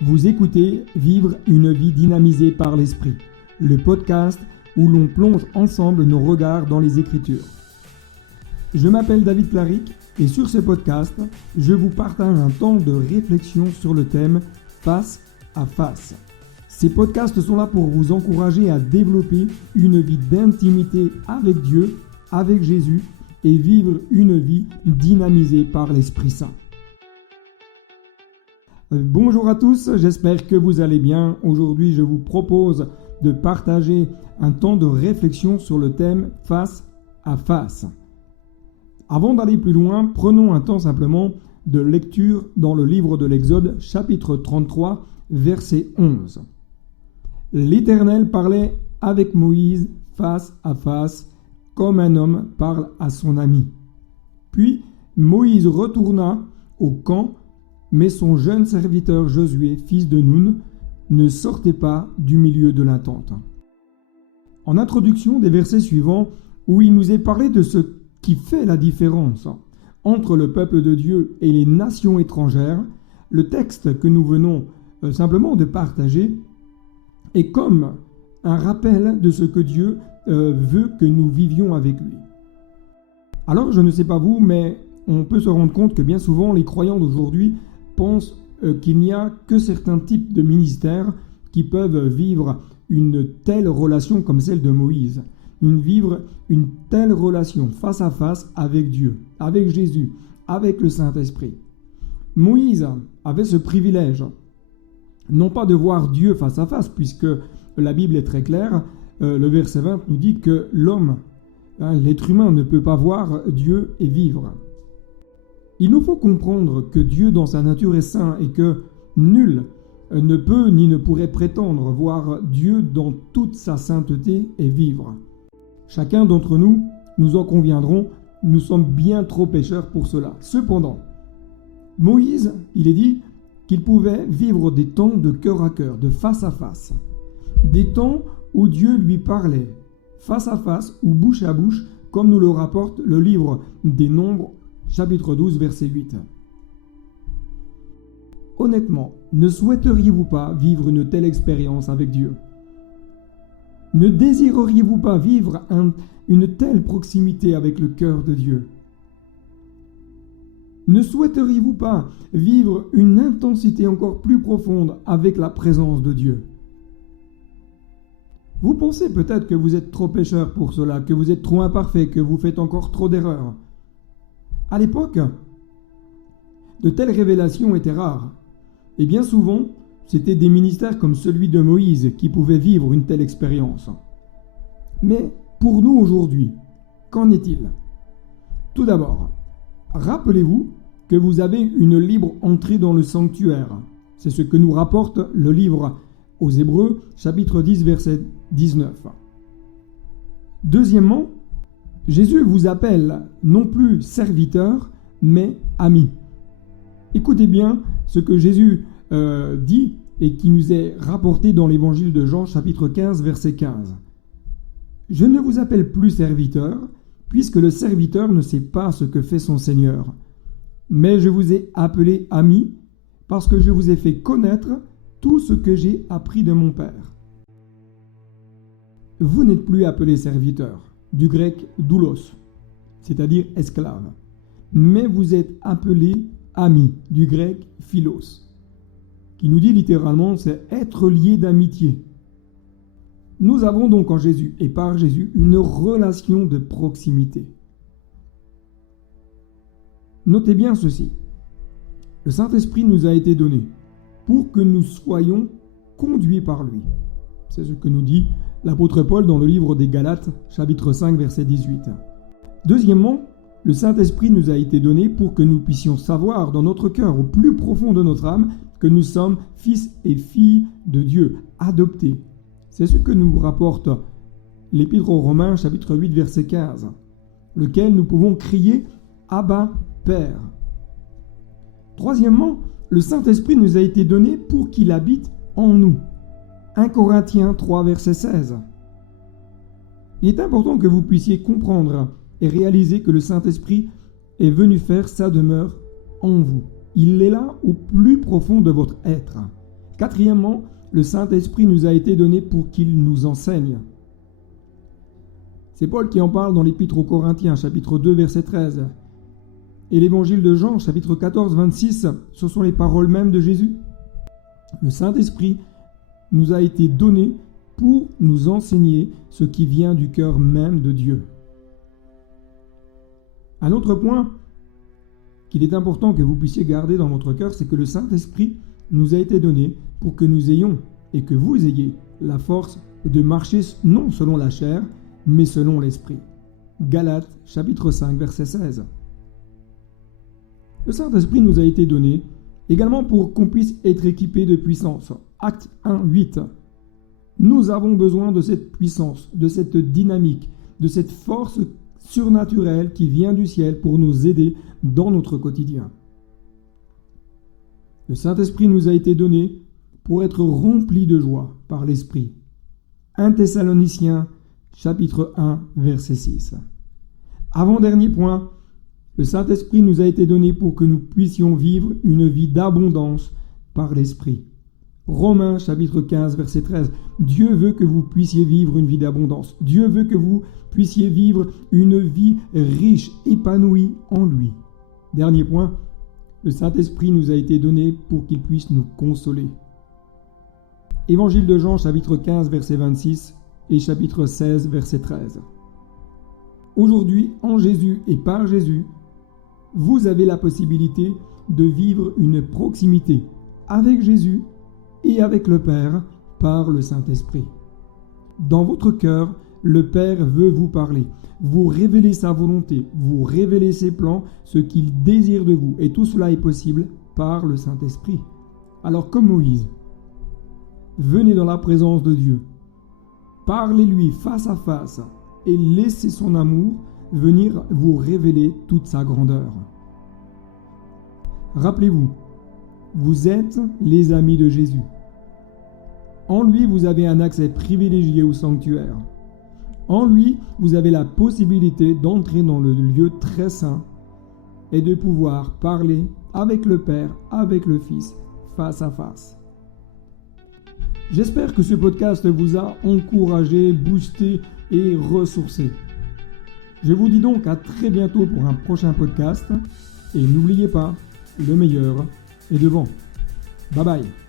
Vous écoutez Vivre une vie dynamisée par l'Esprit, le podcast où l'on plonge ensemble nos regards dans les Écritures. Je m'appelle David Claric et sur ce podcast, je vous partage un temps de réflexion sur le thème Face à face. Ces podcasts sont là pour vous encourager à développer une vie d'intimité avec Dieu, avec Jésus et vivre une vie dynamisée par l'Esprit Saint. Bonjour à tous, j'espère que vous allez bien. Aujourd'hui, je vous propose de partager un temps de réflexion sur le thème Face à face. Avant d'aller plus loin, prenons un temps simplement de lecture dans le livre de l'Exode, chapitre 33, verset 11. L'Éternel parlait avec Moïse face à face, comme un homme parle à son ami. Puis Moïse retourna au camp, mais son jeune serviteur Josué, fils de Nun, ne sortait pas du milieu de la tente. En introduction des versets suivants, où il nous est parlé de ce qui fait la différence entre le peuple de Dieu et les nations étrangères, le texte que nous venons simplement de partager est comme un rappel de ce que Dieu veut que nous vivions avec lui. Alors, je ne sais pas vous, mais on peut se rendre compte que bien souvent, les croyants d'aujourd'hui pensent qu'il n'y a que certains types de ministères qui peuvent vivre une telle relation comme celle de Moïse. Vivre une telle relation face à face avec Dieu, avec Jésus, avec le Saint-Esprit. Moïse avait ce privilège, non pas de voir Dieu face à face, puisque la Bible est très claire. Le verset 20 nous dit que l'homme, l'être humain, ne peut pas voir Dieu et vivre. Il nous faut comprendre que Dieu dans sa nature est saint et que nul ne peut ni ne pourrait prétendre voir Dieu dans toute sa sainteté et vivre. Chacun d'entre nous, nous en conviendrons, nous sommes bien trop pécheurs pour cela. Cependant, Moïse, il est dit qu'il pouvait vivre des temps de cœur à cœur, de face à face. Des temps où Dieu lui parlait, face à face ou bouche à bouche, comme nous le rapporte le livre des Nombres, chapitre 12, verset 8. Honnêtement, ne souhaiteriez-vous pas vivre une telle expérience avec Dieu ? Ne désireriez-vous pas vivre une telle proximité avec le cœur de Dieu ? Ne souhaiteriez-vous pas vivre une intensité encore plus profonde avec la présence de Dieu ? Vous pensez peut-être que vous êtes trop pécheur pour cela, que vous êtes trop imparfait, que vous faites encore trop d'erreurs. À l'époque, de telles révélations étaient rares. Et bien souvent, c'était des ministères comme celui de Moïse qui pouvaient vivre une telle expérience. Mais pour nous aujourd'hui, qu'en est-il ? Tout d'abord, rappelez-vous que vous avez une libre entrée dans le sanctuaire. C'est ce que nous rapporte le livre aux Hébreux, chapitre 10, verset 19. Deuxièmement, Jésus vous appelle non plus serviteur, mais ami. Écoutez bien ce que Jésus dit et qui nous est rapporté dans l'évangile de Jean, chapitre 15, verset 15. « Je ne vous appelle plus serviteur, puisque le serviteur ne sait pas ce que fait son Seigneur. Mais je vous ai appelé ami, parce que je vous ai fait connaître tout ce que j'ai appris de mon Père. » Vous n'êtes plus appelé serviteur, du grec doulos, c'est-à-dire esclave, mais vous êtes appelé ami, du grec philos, qui nous dit littéralement c'est être lié d'amitié. Nous avons donc en Jésus et par Jésus une relation de proximité. Notez bien ceci, le Saint-Esprit nous a été donné pour que nous soyons conduits par lui. C'est ce que nous dit l'apôtre Paul dans le livre des Galates, chapitre 5, verset 18. Deuxièmement, le Saint-Esprit nous a été donné pour que nous puissions savoir dans notre cœur, au plus profond de notre âme, que nous sommes fils et filles de Dieu, adoptés. C'est ce que nous rapporte l'Épître aux Romains, chapitre 8, verset 15, lequel nous pouvons crier « Abba, Père ». Troisièmement, le Saint-Esprit nous a été donné pour qu'il habite en nous. 1 Corinthiens 3, verset 16. Il est important que vous puissiez comprendre et réaliser que le Saint-Esprit est venu faire sa demeure en vous. Il est là au plus profond de votre être. Quatrièmement, le Saint-Esprit nous a été donné pour qu'il nous enseigne. C'est Paul qui en parle dans l'Épître aux Corinthiens, chapitre 2, verset 13. Et l'Évangile de Jean, chapitre 14, 26, ce sont les paroles mêmes de Jésus. Le Saint-Esprit nous a été donné pour nous enseigner ce qui vient du cœur même de Dieu. Un autre point qu'il est important que vous puissiez garder dans votre cœur, c'est que le Saint-Esprit nous a été donné pour que nous ayons et que vous ayez la force de marcher non selon la chair, mais selon l'Esprit. Galates, chapitre 5, verset 16. Le Saint-Esprit nous a été donné également pour qu'on puisse être équipé de puissance. Acte 1, 8. Nous avons besoin de cette puissance, de cette dynamique, de cette force surnaturelle qui vient du ciel pour nous aider dans notre quotidien. Le Saint-Esprit nous a été donné pour être remplis de joie par l'Esprit. 1 Thessaloniciens, chapitre 1, verset 6. Avant-dernier point, le Saint-Esprit nous a été donné pour que nous puissions vivre une vie d'abondance par l'Esprit. Romains, chapitre 15, verset 13. Dieu veut que vous puissiez vivre une vie d'abondance. Dieu veut que vous puissiez vivre une vie riche, épanouie en lui. Dernier point, le Saint-Esprit nous a été donné pour qu'il puisse nous consoler. Évangile de Jean, chapitre 15, verset 26 et chapitre 16, verset 13. Aujourd'hui, en Jésus et par Jésus, vous avez la possibilité de vivre une proximité avec Jésus et avec le Père par le Saint-Esprit. Dans votre cœur, le Père veut vous parler, vous révéler sa volonté, vous révéler ses plans, ce qu'il désire de vous. Et tout cela est possible par le Saint-Esprit. Alors comme Moïse, venez dans la présence de Dieu, parlez-lui face à face et laissez son amour venir vous révéler toute sa grandeur. Rappelez-vous, vous êtes les amis de Jésus. En lui, vous avez un accès privilégié au sanctuaire. En lui, vous avez la possibilité d'entrer dans le lieu très saint et de pouvoir parler avec le Père, avec le Fils, face à face. J'espère que ce podcast vous a encouragé, boosté et ressourcé. Je vous dis donc à très bientôt pour un prochain podcast et n'oubliez pas, le meilleur est devant. Bye bye.